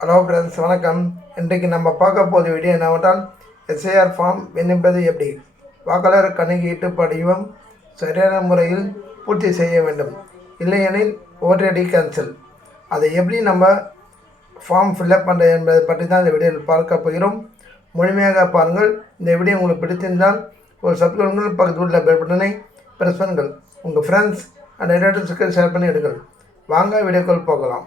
Hello friends வணக்கம். இன்றைக்கு நம்ம பார்க்க போகிற வீடியோ என்னவென்றால் எஸ்ஐஆர் ஃபார்ம் விண்ணப்பது எப்படி? வாக்காளர் கணக்கீட்டு படிவம் சரியான முறையில் பூர்த்தி செய்ய வேண்டும். இல்லையெனில் ஓட்டடி கேன்சல் அதை எப்படி நம்ம ஃபார்ம் ஃபில்அப் பண்ணுறது என்பதை பற்றி தான் இந்த வீடியோவில் பார்க்க போகிறோம். முழுமையாக பாருங்கள். இந்த வீடியோ உங்களுக்கு பிடித்திருந்தால் ஒரு சப்ஸ்கிரைபர்கள் பக்கத்தில் உள்ள பெல் பட்டனை ப்ரெஸ் பண்ணுங்கள். உங்கள் ஃப்ரெண்ட்ஸ் அண்ட் ரிலேட்டிவ்ஸுக்கு ஷேர் பண்ணி எடுங்கள் வாங்க வீடியோக்குள் போகலாம்.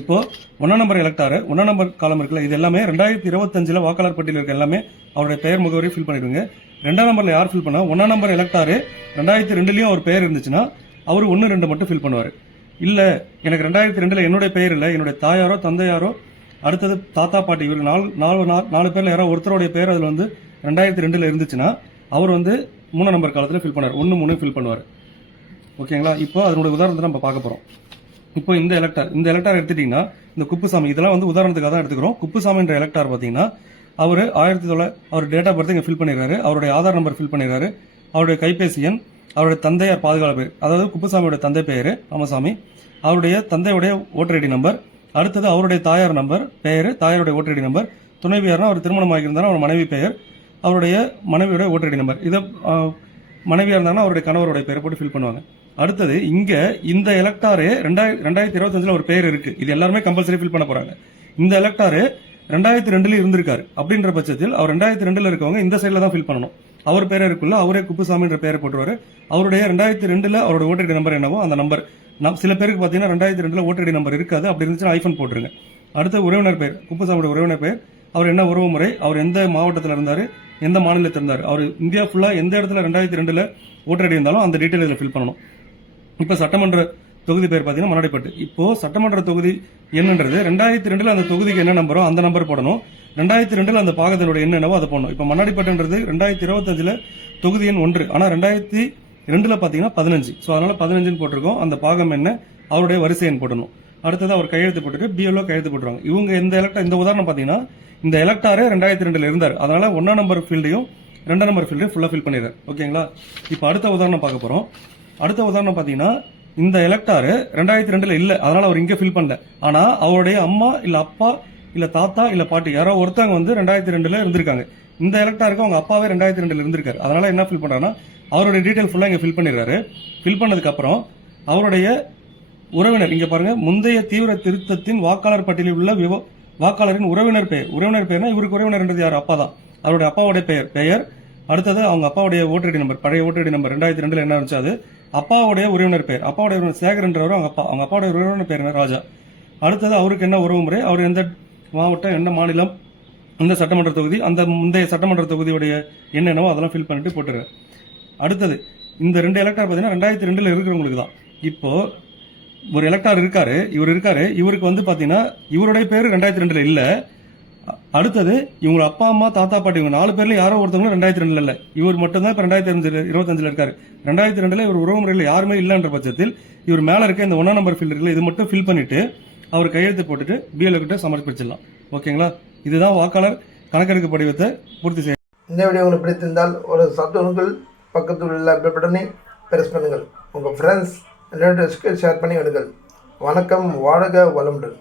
இப்போ ஒன்றாம் நம்பர் எலக்டாரு ஒன்றாம் நம்பர் காலம் இருக்குல்ல இது எல்லாமே ரெண்டாயிரத்தி இருபத்தஞ்சில் வாக்காளர் பட்டியலில் இருக்க எல்லாமே அவருடைய பெயர் முகவரி ஃபில் பண்ணிடுங்க. ரெண்டாம் நம்பரில் யார் ஃபில் பண்ணா ஒன்றாம் நம்பர் எலக்டாரு ரெண்டாயிரத்தி ரெண்டுலேயும் அவர் பெயர் இருந்துச்சுன்னா அவர் ஒன்று ரெண்டு மட்டும் ஃபில் பண்ணுவார். இல்லை எனக்கு ரெண்டாயிரத்தி ரெண்டில் என்னுடைய பெயர் இல்லை என்னுடைய தாயாரோ தந்தையாரோ அடுத்தது தாத்தா பாட்டி இவருக்கு நாலு நாலு நாலு பேரில் யாரோ ஒருத்தருடைய பேர் அதில் வந்து ரெண்டாயிரத்தி ரெண்டில் இருந்துச்சுன்னா அவர் வந்து மூணாம் நம்பர் காலத்தில் ஃபில் பண்ணுவார். ஒன்று மூணு ஃபில் பண்ணுவார். ஓகேங்களா? இப்போ அதனுடைய உதாரணத்தை நம்ம பார்க்க போகிறோம் இப்போ இந்த எலக்டார் இந்த எலக்டார் எடுத்துட்டீங்கன்னா இந்த குப்புசாமி இதெல்லாம் வந்து உதாரணத்துக்காக தான் எடுத்துக்கிறோம். குப்புசாமின்ற எலக்டார் பார்த்தீங்கன்னா அவர் ஆயிரத்தி தொள்ளாயிரத்தி அவர் டேட் ஆஃப் பர்த் இங்கே ஃபில் பண்ணிடுறாரு அவருடைய ஆதார் நம்பர் ஃபில் பண்ணிடுறாரு அவருடைய கைபேசி எண் அவருடைய தந்தையார் பாதுகாப்பு பேர் அதாவது குப்புசாமியோட தந்தை பெயர் ராமசாமி. அவருடைய தந்தையுடைய ஓட்டர் ஐடி நம்பர் அடுத்தது அவருடைய தாயார் நம்பர் பெயர் தாயாருடைய ஓட்டர் ஐடி நம்பர் துணைவியார்னா அவர் திருமணம் ஆகியிருந்தாலும் அவர் மனைவி பெயர் அவருடைய மனைவியோட ஓட்டர் ஐடி நம்பர் இதை மனைவியாக மனைவியா இருந்தாங்கன்னா அவருடைய கணவருடைய பேரை போட்டு ஃபில் பண்ணுவாங்க. அடுத்தது இங்க இந்த எலக்டாரு ரெண்டாயிரத்தி ரெண்டாயிரத்தி இருபத்தஞ்சுல ஒரு பேர் இருக்கு. இது எல்லாருமே கம்பல்சரி ஃபில் பண்ண போறாங்க. இந்த எலக்டாரு ரெண்டாயிரத்தி ரெண்டுல இருந்திருக்காரு. அப்படின்ற பட்சத்தில் அவர் ரெண்டாயிரத்தி ரெண்டுல இருக்கவங்க இந்த சைடில் தான் ஃபில் பண்ணணும். அவர் பேரை இருக்குள்ள அவரே குப்புசாமின்ற பேரை போட்டுருவாரு. அவருடைய ரெண்டாயிரத்தி ரெண்டுல அவரோட ஓட்டடி நம்பர் என்னவோ அந்த நம்பர் நம் சில பேருக்கு பார்த்தீங்கன்னா ரெண்டாயிரத்தி ரெண்டுல ஓட்டடி நம்பர் இருக்காது. அப்படி இருந்துச்சுன்னா ஐஃபோன் போட்டுருங்க. அடுத்த உறவினர் பேர் குப்புசாமியோட உறவினர் பேர் அவர் என்ன உறவு முறை அவர் எந்த மாவட்டத்தில் இருந்தார் எந்த மாநிலத்தில் இருந்தார்? அவர் இந்தியா ஃபுல்லாக எந்த இடத்துல ரெண்டாயிரத்தி ரெண்டில் ஓட்டர் ஐடி இருந்தாலும் அந்த டீட்டெயில் இதில் ஃபில் பண்ணணும். இப்போ சட்டமன்ற தொகுதி பேர் பார்த்தீங்கன்னா மன்னாடிப்பட்டு இப்போ சட்டமன்ற தொகுதி என்னன்றது? ரெண்டாயிரத்தி ரெண்டில் அந்த தொகுதிக்கு என்ன நம்பரோ அந்த நம்பர் போடணும். ரெண்டாயிரத்தி ரெண்டில் அந்த பாகத்தினோட என்னென்னவோ என்னவோ அதை போடணும். இப்போ மன்னாடிப்பட்டுன்றது ரெண்டாயிரத்தி இருபத்தஞ்சில் தொகுதி எண் ஒன்று. ஆனால் ரெண்டாயிரத்தி ரெண்டில் பார்த்தீங்கன்னா பதினஞ்சு. ஸோ அதனால் பதினஞ்சுன்னு போட்டிருக்கோம். அந்த பாகம் என்ன? அவருடைய வரிசை எண் போடணும். அடுத்தது அவர் கையெழுத்து போட்டுட்டு பிஎல்ஓ கையெழுத்து போட்டுருவாங்க. இவங்க இந்த எலக்ட் இந்த உதாரணம் பார்த்தீங்கன்னா இந்த எலக்டாரே ரெண்டாயிரத்தி ரெண்டுல இருந்தார். அதனால ஒன்றாம் நம்பர் ஃபீல்டையும் ரெண்டாம் நம்பர் ஃபீல்டையும் ஃபுல்லாக ஃபில் பண்ணிடுறார் ஓகேங்களா இப்போ அடுத்த உதாரணம் பார்க்க போறோம். அடுத்த உதாரணம் பார்த்தீங்கன்னா இந்த எலக்டாரு ரெண்டாயிரத்தி ரெண்டுல இல்லை. அதனால அவர் இங்கே ஃபில் பண்ணல. ஆனால் அவருடைய அம்மா இல்லை அப்பா இல்லை தாத்தா இல்லை பாட்டி யாரோ ஒருத்தவங்க வந்து ரெண்டாயிரத்தி ரெண்டுல இருந்திருக்காங்க. இந்த எலக்டாருக்கு அவங்க அப்பாவே ரெண்டாயிரத்தி ரெண்டுல இருந்திருக்காரு. அதனால என்ன ஃபில் பண்றாருன்னா அவருடைய டீட்டெயில் ஃபுல்லாக இங்கே ஃபில் பண்ணிடுறாரு. ஃபில் பண்ணதுக்கு அப்புறம் அவருடைய உறவினர் இங்கே பாருங்க முந்தைய தீவிர திருத்தத்தின் வாக்காளர் பட்டியலில் உள்ள விவ- வாக்காளரின் உறவினர் பெயர் உறவினர் பெயர்னா இவருக்கு உறவினர்ன்றது யார்? அப்பா தான். அவருடைய அப்பாவுடைய பெயர் பெயர். அடுத்தது அவங்க அப்பாவுடைய ஓட்டர் நம்பர் பழைய ஓட்டர் நம்பர் ரெண்டாயிரத்தி ரெண்டுல என்ன இருந்துச்சு அது? அப்பாவுடைய உறவினர் பெயர். அப்பாவுடைய உறவினர் சேகர்ன்றவர் அவங்க அப்பா. அவங்க அப்பாவுடைய உறவினர் பேர் என்ன? ராஜா. அடுத்தது அவருக்கு என்ன உறவு முறை? அவர் எந்த மாவட்டம் என்ன மாநிலம் இந்த சட்டமன்ற தொகுதி அந்த முந்தைய சட்டமன்ற தொகுதியுடைய என்னென்னவோ அதெல்லாம் ஃபில் பண்ணிட்டு போட்டுருக்காரு அடுத்தது இந்த ரெண்டு எலக்டர் பார்த்தீங்கன்னா ரெண்டாயிரத்தி ரெண்டில் இருக்கிறவங்களுக்கு தான். இப்போது ஒரு எலக்டார் இருக்காரு இவர் இருக்காரு. இவருக்கு வந்து பாத்தீங்கன்னா இவருடைய பேர் ரெண்டாயிரத்தி ரெண்டுல இல்ல. அடுத்தது இவங்க அப்பா அம்மா தாத்தா பாட்டி இவங்க நாலு பேர்ல யாரோ ஒருத்தவங்களும் ரெண்டாயிரத்தி ரெண்டுல இல்ல. இவர் மட்டும் தான் இப்ப ரெண்டாயிரத்தி அஞ்சுல இருபத்தஞ்சுல இருக்காரு. ரெண்டாயிரத்தி ரெண்டுல இவர் உறவு முறையில் யாருமே இல்லைன்ற பட்சத்தில் இவர் மேல இருக்க இந்த ஒன்னா நம்பர் ஃபீல்ட் இருக்குல்ல இது மட்டும் ஃபில் பண்ணிட்டு அவர் கையெழுத்து போட்டுட்டு பிஎல்ஓ கிட்ட சமர்ப்பிச்சிடலாம். ஓகேங்களா? இதுதான் வாக்காளர் கணக்கெடுப்பு படிவத்தை பூர்த்தி செய்ய இந்த வீடியோ உங்களுக்கு பிடித்திருந்தால் ஒரு சத்துணங்கள் பக்கத்தில் உள்ள பெல் பட்டனை பிரஸ் பண்ணுங்கள். உங்கள் ஃப்ரெண்ட்ஸ் ரிலேட்டிவ்ஸ்க்கு ஷேர் பண்ணி விடுங்கள். வணக்கம் வாழ்க வளமுடன்.